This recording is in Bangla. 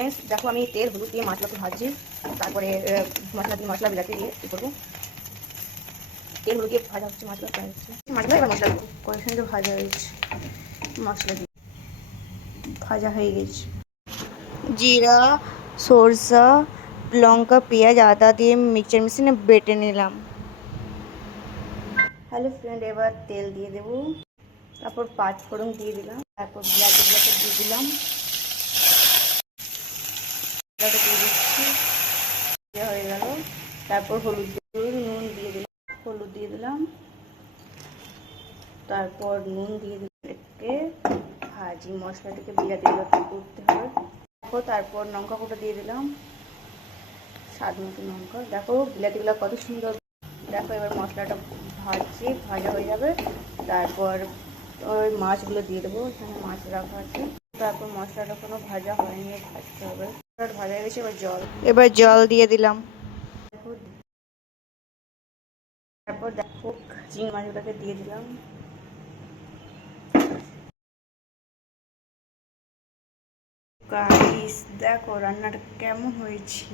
ফ্রেন্ডস দেখো আমি তেল হলুদ দিয়ে মাছগুলোকে ভাজছি, তারপরে মশলা বিলাতে দিয়ে কী করবো, তেল হলুদ দিয়ে ভাজা হচ্ছে মাছগুলো, ফ্রাই হচ্ছে মাছগুলো। এবার মশলা কয়েক সঙ্গে ভাজা হয়েছে, মশলা দিয়ে ভাজা হয়ে গেছে। জিরা, সরষা, লঙ্কা, পেঁয়াজ, আদা দিয়ে মিক্সচার মেশিনে বেটে নিলাম। হ্যালো ফ্রেন্ড, এবার তেল দিয়ে দেবো, তারপর পাঁচ ফোড়ন দিয়ে দিলাম, তারপর বিলাতিগুলোকে দিয়ে দিলাম, দিয়ে দিচ্ছি, হয়ে গেল। তারপর নুন দিয়ে দিলাম, হলুদ দিয়ে দিলাম, তারপর নুন দিয়ে দিলাম, এটাকে ভাজি মশলাটাকে বিলাতিগুলোকে করতে হবে। দেখো তারপর লঙ্কা গুঁড়ো দিয়ে দিলাম, স্বাদ মতো লঙ্কা। দেখো বিলাতিগুলো কত সুন্দর। দেখো এবার মশলাটা ভাজা হয়ে যাবে, তারপর ওই মাছগুলো দিয়ে দেবো, এখানে মাছ রাখা আছে। তারপর মশলাটা কোনো ভাজা হয়নি, ভাজতে হবে। ভাজা হয়ে গেছে, এবার জল দিয়ে দিলাম। তারপর দেখো চিংড়ি মাছগুলোকে দিয়ে দিলাম। গাইস দেখো রান্নাটা কেমন হয়েছে।